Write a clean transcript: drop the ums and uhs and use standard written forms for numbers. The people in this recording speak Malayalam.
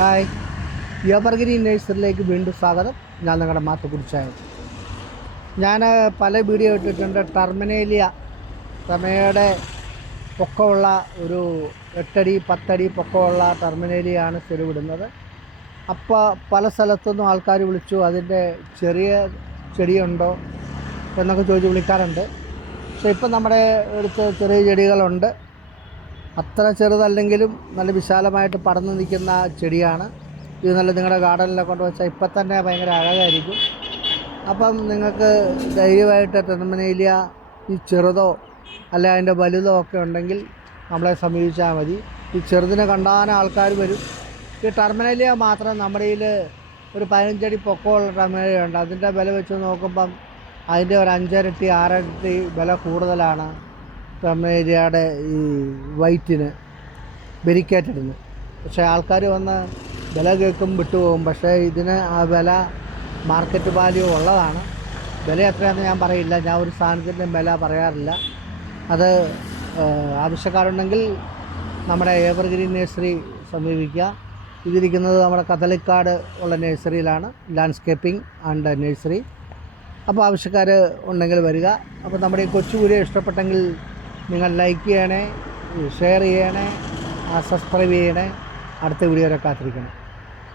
ഹായ്, എവർഗ്രീൻ നേഴ്സറിയിലേക്ക് വീണ്ടും സ്വാഗതം. ഞാൻ നിങ്ങളുടെ മാത്തുക്കുറിച്ചായത്. ഞാൻ പല വീഡിയോ ഇട്ടിട്ടുണ്ട്. ടർമിനയുടെ പൊക്കമുള്ള ഒരു 8 അടി 10 അടി പൊക്കമുള്ള ടർമിനേലിയാണ് ചെരുവിടുന്നത്. അപ്പോൾ പല സ്ഥലത്തുനിന്നും ആൾക്കാർ വിളിച്ചു, അതിൻ്റെ ചെറിയ ചെടിയുണ്ടോ എന്നൊക്കെ ചോദിച്ച് വിളിക്കാറുണ്ട്. പക്ഷേ ഇപ്പം നമ്മുടെ അടുത്ത് ചെറിയ ചെടികളുണ്ട്. അത്ര ചെറുതല്ലെങ്കിലും നല്ല വിശാലമായിട്ട് പടർന്നു നിൽക്കുന്ന ചെടിയാണ് ഇത്. നല്ല നിങ്ങളുടെ ഗാർഡനിലൊക്കെ കൊണ്ട് വെച്ചാൽ ഇപ്പം തന്നെ ഭയങ്കര അഴകായിരിക്കും. അപ്പം നിങ്ങൾക്ക് ധൈര്യമായിട്ട് ടർമിനേലിയ ഈ ചെറുതോ അല്ല അതിൻ്റെ വലുതോ ഒക്കെ ഉണ്ടെങ്കിൽ നമ്മളെ സമീപിച്ചാൽ മതി. ഈ ചെറുതിനെ കണ്ടാൽ ആൾക്കാർ വരും. ഈ ടർമിനേലിയ മാത്രം നമ്മുടെ കയ്യിൽ ഒരു 15 അടി പൊക്കമുള്ള ടർമിനേലിയ ഉണ്ട്. അതിൻ്റെ വില വെച്ച് നോക്കുമ്പം അതിൻ്റെ ഒരു 5 ഇരട്ടി 6 ഇരട്ടി വില കൂടുതലാണ് ടർമിനേലിയയുടെ ഈ വൈറ്റിന് ബെരിക്കേറ്റിടുന്നു. പക്ഷേ ആൾക്കാർ വന്ന് വില കേൾക്കും വിട്ടുപോകും. പക്ഷേ ഇതിന് ആ വില മാർക്കറ്റ് വാല്യൂ ഉള്ളതാണ്. വില എത്രയാണെന്ന് ഞാൻ പറയില്ല. ഞാൻ ഒരു സാധനത്തിൻ്റെ വില പറയാറില്ല. അത് ആവശ്യക്കാരുണ്ടെങ്കിൽ നമ്മുടെ എവർഗ്രീൻ നേഴ്സറി സമീപിക്കുക. ഇതിരിക്കുന്നത് നമ്മുടെ കദളിക്കാട് ഉള്ള നേഴ്സറിയിലാണ്, ലാൻഡ്സ്കേപ്പിംഗ് ആൻഡ് നേഴ്സറി. അപ്പോൾ ആവശ്യക്കാർ ഉണ്ടെങ്കിൽ വരിക. അപ്പോൾ നമ്മുടെ ഈ കൊച്ചു വീഡിയോ ഇഷ്ടപ്പെട്ടെങ്കിൽ നിങ്ങൾ ലൈക്ക് ചെയ്യണേ, ഷെയർ ചെയ്യണേ, സബ്സ്ക്രൈബ് ചെയ്യണേ. അടുത്ത വീഡിയോ വരെ കാത്തിരിക്കണം.